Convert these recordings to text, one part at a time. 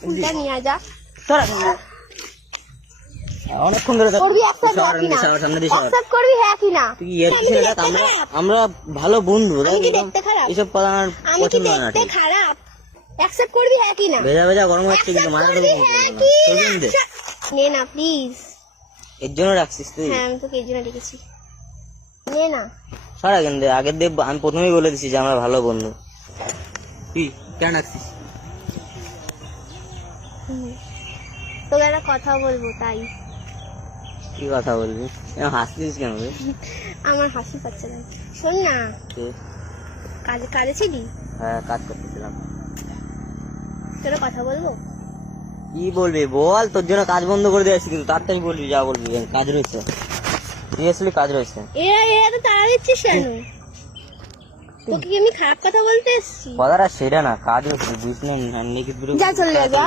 ফুলটা নিয়ে যা। অনেকক্ষণ ধরে করবি হ্যাঁ কি না? আমরা ভালো বন্ধু, দেখতে খারাপ? এসব কথা আমার আমি কি পছন্দ না। দেখতে খারাপ? অ্যাকসেপ্ট করবি হ্যাঁ কি না? ভেজা ভেজা গরম হচ্ছে কিন্তু মাথা নে না প্লিজ। এর জন্য রাখছিস তুই? হ্যাঁ আমি তোকে এর জন্য ডেকেছি। নে না সারা কিন্তু আগের দেব আমি প্রথমেই বলে দিছি যে আমরা ভালো বন্ধু। তুই কেন রাখছিস? তোকে একটা কথা বলবো তাই। কি কথা বলবি? হাসছিস কেন রে? আমার হাসি পাচ্ছে না। শোন না, কাজে ছিলি? হ্যাঁ কাজ করতেছিলাম। তোর কথা বলবো? কি বলবি বল, তোর জন্য কাজ বন্ধ করে দিয়েছি কিন্তু তাড়াতাড়ি বলবি, যা বলবি। কাজ রয়েছে, সিরিয়াসলি কাজ রয়েছে। এরা তো তাড়া দিচ্ছিস কেন? তোকে কি আমি খারাপ কথা বলতে এসেছি? কথাটা সেটা না, কাজ হচ্ছে বুঝিস না। নেকি যা চলে যা।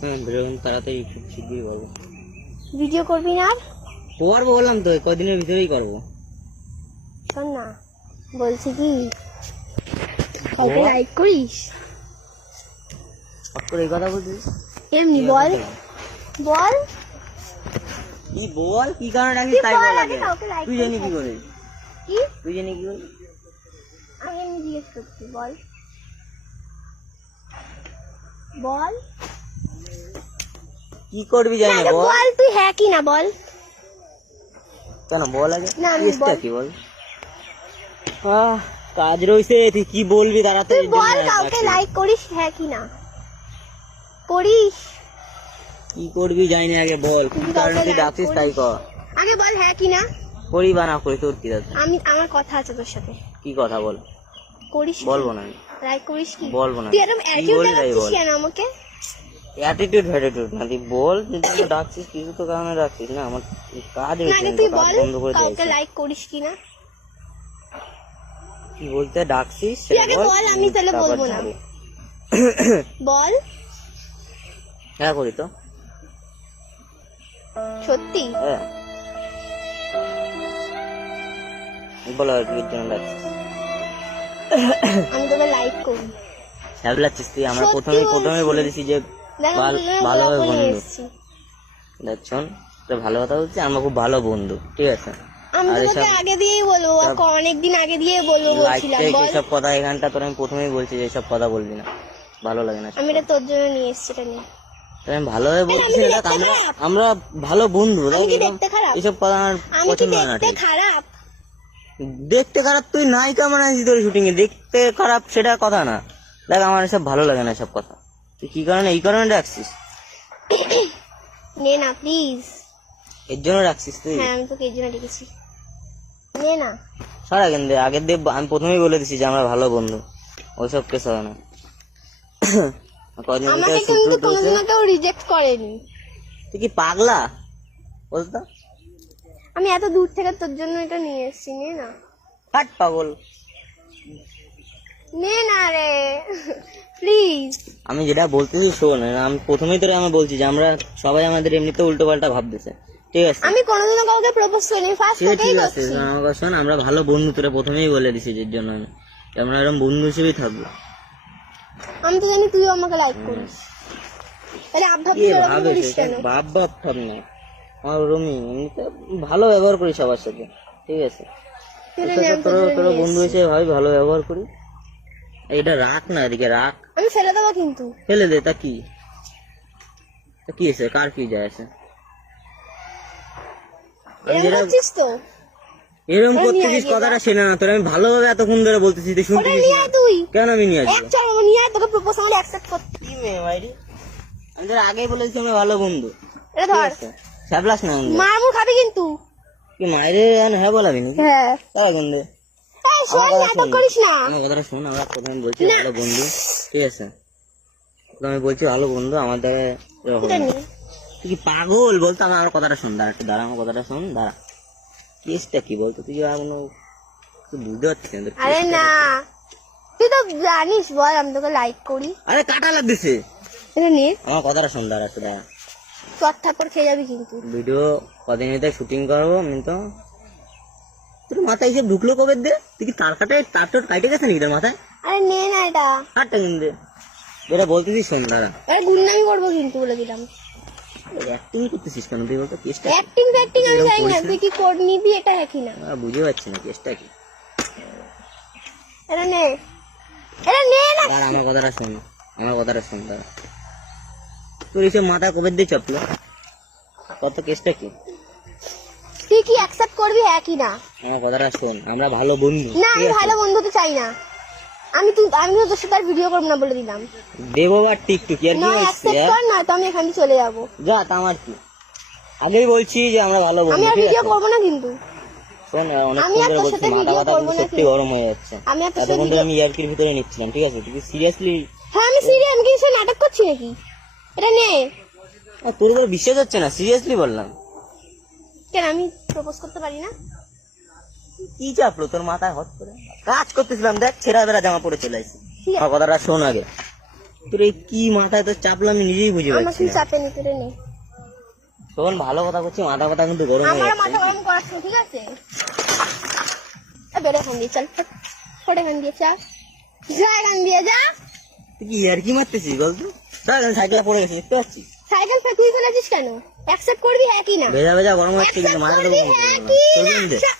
হ্যাঁ ভিডিও তাড়াতাড়ি খুব শিগগিরই করবো। ভিডিও করবি না? করবো বললাম তো, কদিনের ভিতরেই করবো। শোন না, বলছি কি কাউকে লাইক করিস? এই কথা বলছিস? এমনি বল বল কি বল, কি কারণে রাখিস তাই বল আগে। তুই জানি কি করে? কি তুই জানি কি করে? আমি এমনি জিজ্ঞেস করছি, বল বল কি করবি জানি না, বল। বল তুই হ্যাঁ কি না বল। কেন বল আগে, না আমি বল। কি বল? কাজ রয়েছে, তুই কি বলবি তাড়াতাড়ি বল। কাউকে লাইক করিস হ্যাঁ কি না? করিস? কি করবি জানি না, আগে বল। কি কারণে তুই ডাকছিস তাই কর। আগে বল হ্যাঁ কি না? করি বা না করি তোর কি আছে? আমার কথা আছে তোর সাথে। কি কথা বল? করিস? বলবো না। লাইক করিস কি? বলবো না। তুই এরকম অ্যাটিটিউড দেখাচ্ছিস কেন আমাকে? অ্যাটিটিউড না, তুই বল তুই ডাকছিস, কিছু তো কারণে ডাকছিস না। আমার কাজ না তুই বল কাউকে লাইক করিস কি না? কি বলতে ডাকছিস তুই আগে বল, আমি তাহলে বলবো না। বল। হ্যাঁ করি তো। সত্যি? হ্যাঁ বলো আর কি জন্য ডাকছিস? আমি তোকে লাইক করি। হ্যাবলাচ্ছিস তুই। আমরা প্রথমে বলে দিছি যে ভালো বন্ধু। দেখ শোন, ভালো কথা বলছি, আমরা খুব ভালো বন্ধু, ঠিক আছে? আমি তোকে আগে দিয়েই বলবো, অনেকদিন আগে দিয়ে বলবো বলছিলাম। বল এইসব কথা এখানটা তোর আমি প্রথমেই বলছি যে এইসব কথা বলবি না, ভালো লাগে না। আমি এটা তোর জন্য নিয়ে এসেছি, এটা নিয়ে। আমি ভালোভাবে বলছি, আমরা ভালো বন্ধু। এইসব কথা আমার পছন্দ না। খারাপ দেখতে খারাপ? তুই নায়িকা মানে আছিস তোর শুটিং এ, দেখতে খারাপ সেটা কথা না। দেখ আমার এসব ভালো লাগে না সব কথা। তুই কি কারণে এই কারণে রাখছিস? নে না প্লিজ। এর জন্য রাখছিস তুই? হ্যাঁ আমি তোকে এর জন্য ডেকেছি। নে না সারা কিন্তু আগের দেব আমি প্রথমেই বলে দিছি যে আমরা ভালো বন্ধু, ওইসব কেস হবে না। আমাকে কিন্তু কোনোদিনও কেউ রিজেক্ট করেনি। তুই কি পাগলা বলতো? আমি এত দূর থেকে তোর জন্য এটা নিয়ে এসেছি, নে না। হাট পাগল, নে না রে প্লিজ। আমি যেটা বলতেছি শোন, আমি প্রথমেই তোরে আমি বলছি যে আমরা সবাই আমাদের এমনিতে উল্টো পাল্টা ভাবতেছে, ঠিক আছে? আমি কোনোদিনও কাউকে প্রপোজ করিনি, ফার্স্ট তোকেই করছি। আমার শোন, আমরা ভালো বন্ধু, তোরে প্রথমেই বলে দিছি যে জন্য আমরা এরকম বন্ধু হিসেবেই থাকবো। আমি তো জানি তুইও আমাকে লাইক করিস, তাহলে ভাব ভাব না। আমার রুমি এমনিতে ভালো ব্যবহার করি সবার সাথে, ঠিক আছে? তোর বন্ধু হিসেবে ভাই ভালো ব্যবহার করি। এটা রাখ না, এদিকে রাখ। আমি ফেলে দেবো কিন্তু। ফেলে দে, তা কি আছে? কার কি যায় আছে? এরকম করতেছিস, কথাটা শোনা না তোর। আমি ভালোভাবে এতক্ষণ ধরে বলতেছি, তুই শুনতেছিস কেন? আমি নিয়ে আসবো, কি মেয়ে মাইরি? আমি তোর আগেই বলেছি আমরা ভালো বন্ধু। শ্যাবলাস না মারমু খাবি কিন্তু। কি মাইরে? হ্যাঁ বলাবি নাকি? হ্যাঁ তারা গন্ধে আমার কথাটা শোন। আমরা প্রথমে বলছি ভালো বন্ধু, ঠিক আছে? আমি বলছি ভালো বন্ধু আমাদের। তুই কি পাগল বলতো? আমার কথাটা শোন, দাঁড়া আমার কথাটা শোন, দাঁড়া। কেসটা কি বলতো? তুই বুঝতে পারছিস না? আরে না তুই তো জানিস, বল আমি তোকে লাইক করি। আরে কাটা লাগতেছে, আমার কথাটা শোন, দাঁড়া একটু দাঁড়া। চট থাপ্পড় খেয়ে যাবি কিন্তু। ভিডিও কদিন শুটিং করবো আমি তো। তোর মাথায় এসে ঢুকলো কবে দে? তুই কি তার কাটে তার তোর কাটে গেছে নাকি তোর মাথায়? আরে নে না এটা কাটটা কিন্তু যেটা বলতেছিস শোন দাঁড়া। আরে গুন্ডামি করবো কিন্তু বলে দিলাম। অ্যাক্টিং করতেছিস কেন তুই বলতো? কেসটা অ্যাক্টিং ফ্যাক্টিং আমি জানি না, তুই কি কোড নিবি এটা একই না। বুঝে পাচ্ছি না কেসটা কি। এটা নে, এটা নে না। আর আমার কথাটা শোন, আমার কথাটা শোন দাঁড়া। তোর এইসব মাথা কবে দিয়ে চাপলো? কত কেসটা কি? তুই কি অ্যাকসেপ্ট করবি একই না। আমার কথাটা শোন, আমরা ভালো বন্ধু। না আমি ভালো বন্ধু তো চাই না। আমি তোর সাথে আর ভিডিও করব না বলে দিলাম। দেবো আর টিকটুক আর কি না বলছিস? অ্যাকসেপ্ট কর না তো আমি এখান থেকে চলে যাব। যা তা আমার কি, আগেই বলছি যে আমরা ভালো আমি বন্ধু। আর ঠিক ভিডিও আছে করব না কিন্তু। শোন, আমি অনেকক্ষণ আর ধরে তোর বলছি সাথে মাথা ভিডিও ব্যথা করবো কিন্তু না সত্যি কিন্তু। গরম হয়ে যাচ্ছে। আমি আর তোর সাথে এতক্ষণ ধরে ভিডিও, আমি ইয়ার্কির ভিতরে নিচ্ছিলাম, ঠিক আছে? তুই কি সিরিয়াসলি? হ্যাঁ আমি সিরিয়াস, আমি কি সে নাটক করছি নাকি? এটা নে। তোর উপর বিশ্বাস হচ্ছে না, সিরিয়াসলি বললাম। কেন আমি প্রপোজ করতে পারি না? কি চাপলো তোর মাথায় হট করে? কাজ করতেছিলাম, দেখ ছেঁড়া বেড়া জামা পরে চলে আসছি। ঠিক আছে। আমার কথাটা শোন আগে। তোর এই কি মাথায় তোর চাপলো আমি নিজেই বুঝে আমার পাচ্ছি কি না। চাপে নিতে রে নে। শোন, ভালো কথা করছি, মাথা কথা কিন্তু গরম হয়ে আমার যাচ্ছে। মাথা গরম করাচ্ছ, ঠিক আছে? বেড়ে খান দিয়ে চল, ফটে খান দিয়ে চা, যা এখান দিয়ে যা। তুই কি ইয়ার্কি মারতেছিস বলতো? সাইকেলে পড়ে গেছি, দেখতে পাচ্ছিস? সাইকেল ফেঁকিয়ে ফেলেছিস কেন? অ্যাকসেপ্ট করবি একই না। ভেজা ভেজা গরম হচ্ছে কিন্তু Accept মায়ের করবি দেবো হ্যাঁ কিন্তু কি? বলে না।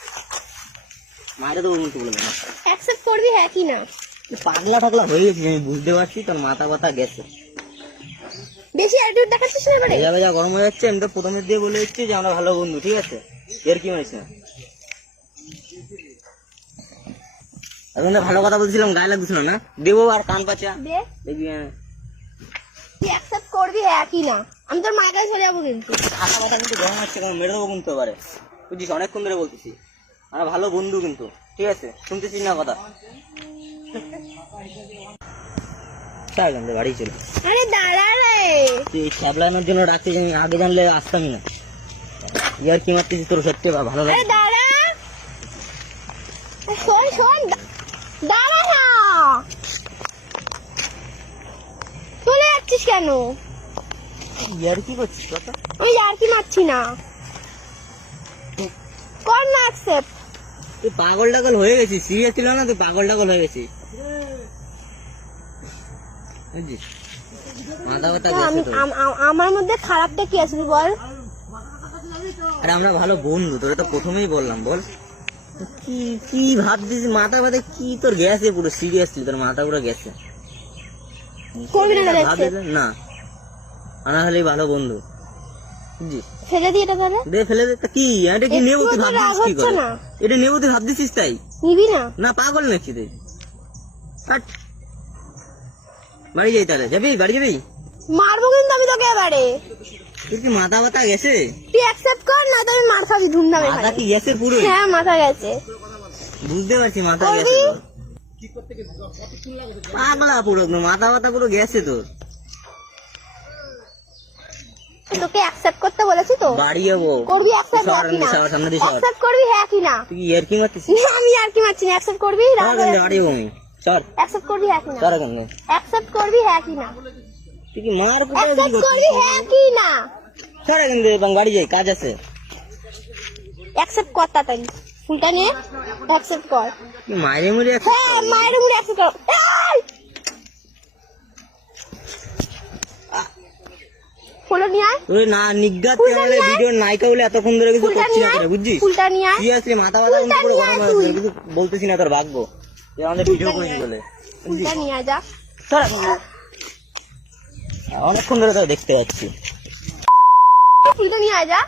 মায়ের দেবো কিন্তু বলে না। অ্যাকসেপ্ট করবি একই না। তুই পাগলা টাগলা হয়ে গেছিস, আমি বুঝতে পারছি তোর মাথা ব্যথা গেছে। বেশি অ্যাটিটিউড দেখাচ্ছিস না এবারে। ভেজা ভেজা গরম হয়ে যাচ্ছে, আমি তো প্রথমে দিয়ে বলে দিচ্ছি যে আমরা ভালো বন্ধু, ঠিক আছে? এর কি মারিস না। এখন তো ভালো কথা বলছিলাম, গায়ে লাগছিল না? দেবো আর কান পাচা দে, দেখবি। তুই অ্যাকসেপ্ট করবি একই না। আমি তোর মায়ের কাছে চলে যাবো কিন্তু। মাথা ব্যথা কিন্তু গরম হচ্ছে, কারণ মেরে দেবো কিন্তু এবারে, বুঝছিস? অনেকক্ষণ ধরে বলতেছি আমরা ভালো বন্ধু কিন্তু, ঠিক আছে? শুনতেছিস না কথা? তাই কিন্তু বাড়ি চলে। আরে দাঁড়া রে। তুই সাবলানোর জন্য ডাকছিস, আমি আগে জানলে আসতামই না। ইয়ার কি মারতেছিস, তোর সত্যি ভালো আরে লাগে? দাঁড়া, শোন শোন, দাঁড়া না। চলে যাচ্ছিস কেন? ইয়ার কি করছিস কথা? আমি আর কি মারছি না। কর না অ্যাকসেপ্ট। তুই পাগল টাগল হয়ে গেছিস, সিরিয়াস ছিল না, তুই পাগল টাগল হয়ে গেছিস, বুঝছিস? মাথা ব্যথা গেছে তোর। আমার মধ্যে খারাপটা কি আছে তুই বল? আরে আমরা ভালো বন্ধু, তোরে তো প্রথমেই বললাম। বল কি কি ভাবছিস? মাথা ব্যথা কি তোর গেছে পুরো, সিরিয়াসলি তোর মাথা পুরো গেছে। করবি না তাহলে ভাবছিস accept? না, আমরা হলেই ভালো বন্ধু, বুঝছিস? ফেলে দিয়ে এটা তাহলে দে ফেলে দে। তা কি এটা কি নেবো? তুই একটুও তো রাগ ভাবছিস কি হচ্ছে করে? না? এটা নেবো তুই ভাবছিস তাই? নিবি না? না পাগল নাকি তুই? হাট। বাড়ি যাই তাহলে, যাবি? বাড়ি যাবি? মারবো কিন্তু আমি তোকে এবারে। তোর কি মাথা ব্যথা গেছে? তুই অ্যাকসেপ্ট কর না তো আমি মার খাবি ধুমধামে। মাথা কি গেছে পুরো? হ্যাঁ মাথা গেছে। বুঝতে পারছি মাথা করবি? গেছে তোর। পাগলা পুরো একদম, মাথা ব্যথা পুরো গেছে তোর। তোকে অ্যাকসেপ্ট করতে বলেছি তো। বাড়ি যাবো। করবি অ্যাকসেপ্ট সর, কি না? সর, সামনে দিয়ে সর। অ্যাকসেপ্ট করবি হ্যাঁ কি না? তুই কি ইয়ার কি মারতেছিস? না, আমি আর কি মারছি না। অ্যাকসেপ্ট করবি রাগ সর, বাড়ি যাবো আমি। সর, অ্যাকসেপ্ট করবি হ্যাঁ কি না? সর এখান থেকে। অ্যাকসেপ্ট করবি হ্যাঁ কি না? তুই কি মার কোথায় অ্যাকসেপ্ট করছিস? করবি হ্যাঁ কি না? সর এখান থেকে, এবং বাড়ি যাই, কাজ আছে। অ্যাকসেপ্ট কর তাড়াতাড়ি। ফুলটা নিয়ে অ্যাকসেপ্ট কর। তুই মায়ের মুড়ি আছে? হ্যাঁ মায়ের মুড়ে অ্যাকসেপ্ট কর। এই! ফুলটা নিয়ে আয়। তুই না নিজ্ঞাত ফুলটা আমাদের নিয়ে আয়। ভিডিওর নায়িকা বলে এতক্ষণ ধরে কিছু ফুলটা করছি নিয়ে না আয়। তোরা, বুঝছিস? ফুলটা নিয়ে আয়। সিরিয়াসলি মাথা ব্যথা কিন্তু পুরো ফুলটা গরম নিয়ে হয়ে আয় গেছে, তুই। কিছু বলতেছি না তোর ভাগ্য। তুই আমাদের ভিডিও করিস বলে, বুঝছিস? ফুলটা নিয়ে আয় যা। সর এখান থেকে। অনেকক্ষণ ধরে তোরা দেখতে পাচ্ছি। ফুলটা নিয়ে আয় যা।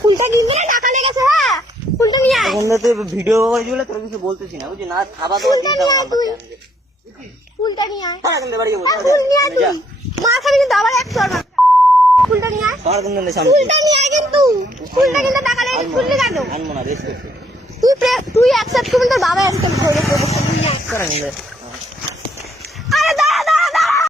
ফুলটা কিনবি না টাকা লেগেছে হ্যাঁ। ফুলটা নিয়ে আয়। এখন তুই ভিডিও করিস বলে তোর কিছু বলতেছি না, বুঝছিস? না খাবার দাবার ফুলটা দিতে নিয়ে হবে আয় তুই। আমাকে। ফুলটা নিয়ে আয়। সর এখান থেকে, বাড়ি যাবো। আর ফুল নিয়ে আয় তুই। মা খাবি কিন্তু আবার এক চড় মার। ফুলটা নিয়ে আয়। সর এখান থেকে, সামনে ফুলটা নিয়ে আয় কিন্তু। ফুলটা কিন্তু টাকা লেগেছে। ফুলটা কেন? আনবো না, রেস্ট করছি। তুই অ্যাকসেপ্ট করবি তোর বাবা অ্যাকসেপ্ট করে দেবে। সর এখান থেকে।